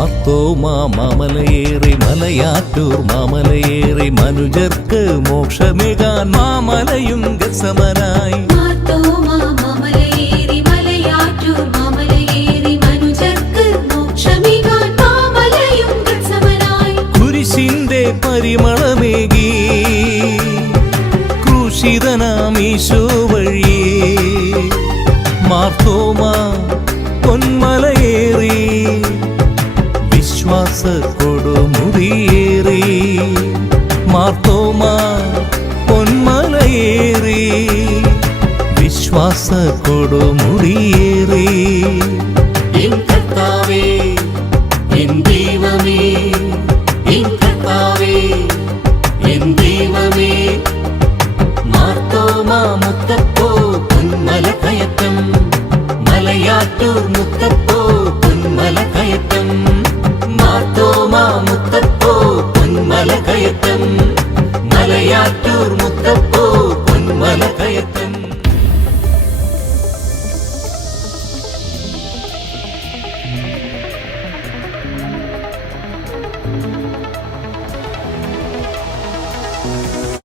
മാർത്തോമാ മാമലയേറി മലയാറ്റൂർ മാമലയേറി മനുജർക്ക് മോക്ഷമേകാൻ മാമലയും ഗസമനായി കുരിശിന്റെ പരിമളമേകി ക്രൂശിതനാമീശോ വഴി മാർത്തോമാ പൊന്മലയേറി மாசக்கொடு முடியேறி மார்த்தோமா பொன்மலையேறி விஸ்வாசக்கொடு முடியேறி என் கர்த்தாவே என் தெய்வமே என் கர்த்தாவே என் தெய்வமே மார்த்தோமா முத்தப்போ பொன்மலகயத்தன் மலையாற்றூர் முத்தப்போ பொன்மலகயத்தன்